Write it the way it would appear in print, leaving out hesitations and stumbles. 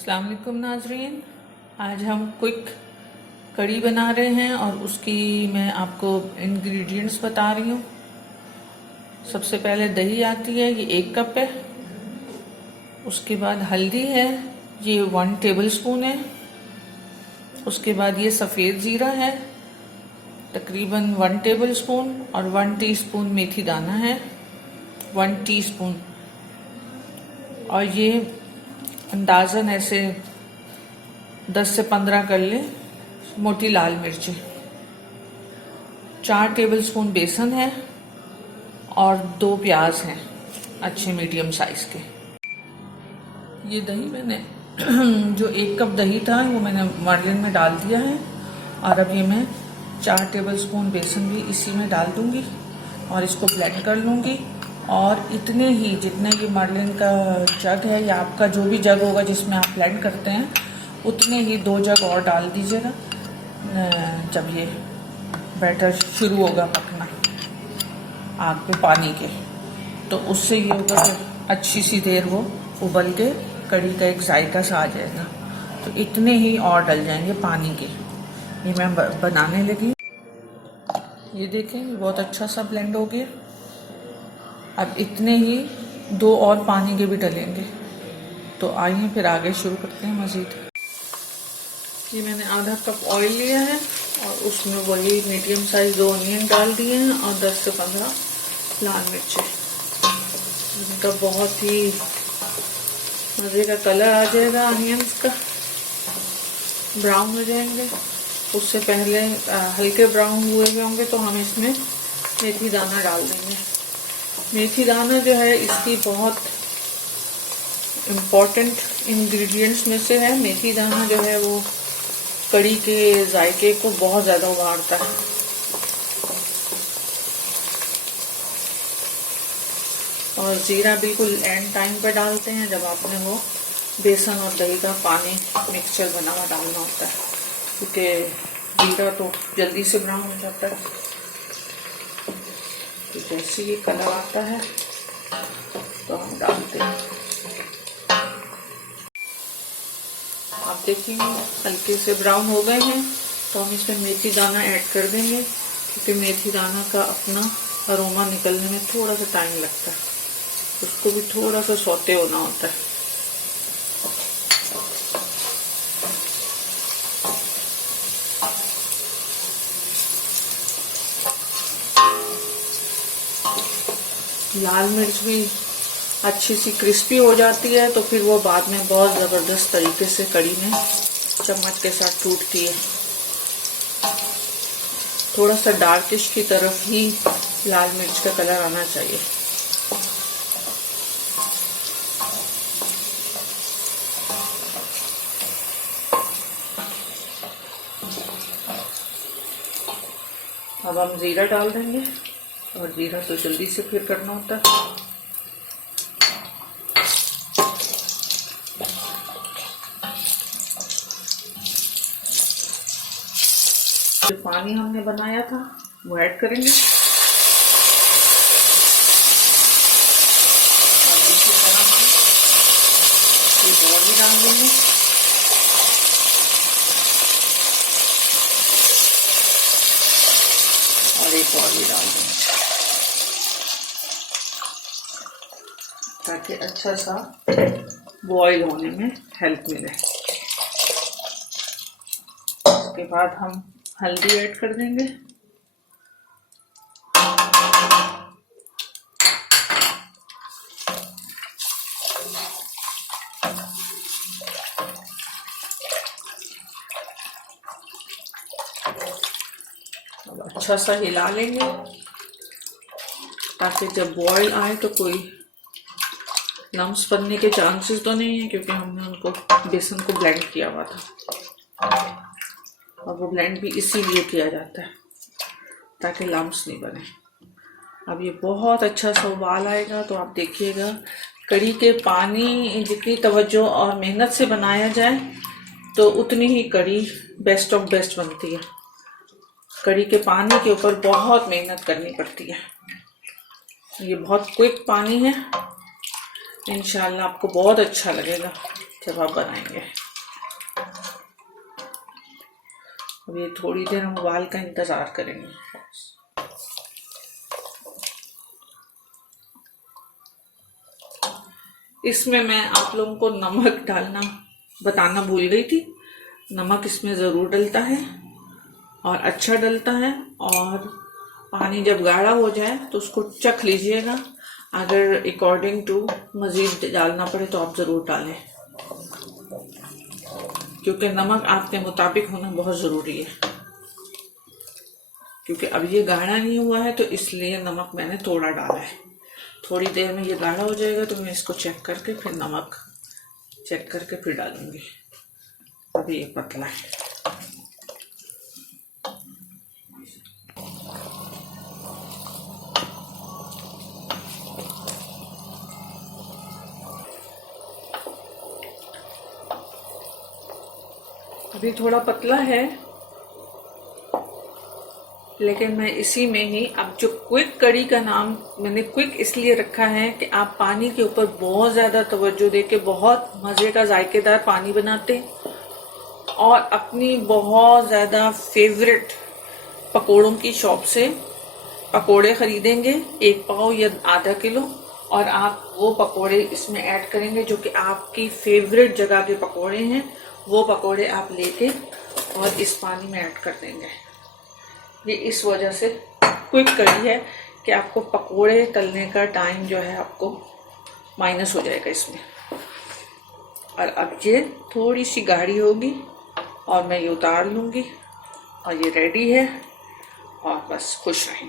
अस्सलाम वालेकुम नाजरीन। आज हम क्विक कड़ी बना रहे हैं और उसकी मैं आपको इंग्रेडिएंट्स बता रही हूँ। सबसे पहले दही आती है, ये 1 कप है। उसके बाद हल्दी है, ये 1 टेबलस्पून है। उसके बाद ये सफ़ेद ज़ीरा है, तकरीबन 1 टेबलस्पून, और 1 टीस्पून मेथी दाना है, 1 टीस्पून। और ये अंदाज़न ऐसे 10 से 15 कर ले मोटी लाल मिर्चें। 4 टेबलस्पून बेसन है और 2 प्याज हैं अच्छे मीडियम साइज़ के। ये दही मैंने जो 1 कप दही था वो मैंने मार्लिन में डाल दिया है। और अब ये मैं 4 टेबलस्पून बेसन भी इसी में डाल दूंगी और इसको ब्लेंड कर लूँगी। और इतने ही जितने ये मार्लिन का जग है या आपका जो भी जग होगा जिसमें आप ब्लेंड करते हैं, उतने ही 2 जग और डाल दीजिएगा जब ये बैटर शुरू होगा पकना आग पे पानी के। तो उससे ये होगा कि अच्छी सी देर वो उबल के कड़ी का एक जायका सा आ जाएगा। तो इतने ही और डल जाएंगे पानी के। ये मैं बनाने लगी। ये देखें, ये बहुत अच्छा सा ब्लेंड हो गया। अब इतने ही 2 और पानी के भी डलेंगे। तो आइए फिर आगे शुरू करते हैं मज़ीद। ये मैंने आधा कप ऑयल लिया है और उसमें वही मीडियम साइज 2 अनियन डाल दिए हैं और 10 से 15 लाल मिर्चें। इनका बहुत ही मज़े का कलर आ जाएगा, अनियंस का ब्राउन हो जाएंगे। उससे पहले हल्के ब्राउन हुए होंगे तो हम इसमें मेथी दाना डाल देंगे। मेथी दाना जो है इसकी बहुत इम्पॉर्टेंट इंग्रेडिएंट्स में से है। मेथी दाना जो है वो कड़ी के जायके को बहुत ज़्यादा उभारता है। और ज़ीरा बिल्कुल एंड टाइम पे डालते हैं जब आपने वो बेसन और दही का पानी मिक्सचर बना हुआ डालना होता है, क्योंकि ज़ीरा तो जल्दी से ब्राउन हो जाता है। तो जैसे ये कलर आता है तो हम डालते हैं। आप देखेंगे हल्के से ब्राउन हो गए हैं तो हम इसमें मेथी दाना ऐड कर देंगे, क्योंकि मेथी दाना का अपना अरोमा निकलने में थोड़ा सा टाइम लगता है। उसको भी थोड़ा सा सौते होना होता है। लाल मिर्च भी अच्छी सी क्रिस्पी हो जाती है तो फिर वो बाद में बहुत ज़बरदस्त तरीके से कड़ी में चम्मच के साथ टूटती है। थोड़ा सा डार्किश की तरफ ही लाल मिर्च का कलर आना चाहिए। अब हम ज़ीरा डाल देंगे और ज़ीरा तो जल्दी से फिर करना होता है। जो पानी हमने बनाया था वो ऐड करेंगे और इसी तरह हम एक और भी डाल देंगे। और एक और भी डाल देंगे ताकि अच्छा सा बॉईल होने में हेल्प मिले। उसके बाद हम हल्दी ऐड कर देंगे। अब अच्छा सा हिला लेंगे ताकि जब बॉईल आए तो कोई लम्स बनने के चांसेस तो नहीं है, क्योंकि हमने उनको बेसन को ब्लेंड किया हुआ था। और वो ब्लेंड भी इसीलिए किया जाता है ताकि लम्स नहीं बने। अब ये बहुत अच्छा सा उबाल आएगा तो आप देखिएगा कड़ी के पानी जितनी तवज्जो और मेहनत से बनाया जाए तो उतनी ही कड़ी बेस्ट ऑफ बेस्ट बनती है। कड़ी के पानी के ऊपर बहुत मेहनत करनी पड़ती है। ये बहुत क्विक पानी है, इंशाल्लाह आपको बहुत अच्छा लगेगा। जब आप बनाएंगे। अब ये थोड़ी देर हम उबाल का इंतज़ार करेंगे। इसमें मैं आप लोगों को नमक डालना बताना भूल गई थी। नमक इसमें ज़रूर डलता है और अच्छा डलता है। और पानी जब गाढ़ा हो जाए तो उसको चख लीजिएगा। अगर अकॉर्डिंग टू मज़ीद डालना पड़े तो आप ज़रूर डालें, क्योंकि नमक आपके मुताबिक होना बहुत ज़रूरी है। क्योंकि अब ये गाढ़ा नहीं हुआ है तो इसलिए नमक मैंने थोड़ा डाला है। थोड़ी देर में ये गाढ़ा हो जाएगा तो मैं इसको चेक करके फिर नमक चेक करके फिर डालूंगी। अभी ये पतला है। अभी थोड़ा पतला है, लेकिन मैं इसी में ही अब जो क्विक कड़ी का नाम मैंने क्विक इसलिए रखा है कि आप पानी के ऊपर बहुत ज़्यादा तवज्जो देके बहुत मज़े का जायकेदार पानी बनाते और अपनी बहुत ज़्यादा फेवरेट पकोड़ों की शॉप से पकोड़े ख़रीदेंगे 1 पाव या आधा किलो, और आप वो पकोड़े इसमें ऐड करेंगे जो कि आपकी फेवरेट जगह के पकोड़े हैं। वो पकोड़े आप लेके और इस पानी में ऐड कर देंगे। ये इस वजह से क्विक कड़ी है कि आपको पकोड़े तलने का टाइम जो है आपको माइनस हो जाएगा इसमें। और अब ये थोड़ी सी गाढ़ी होगी और मैं ये उतार लूँगी और ये रेडी है। और बस खुश रहें।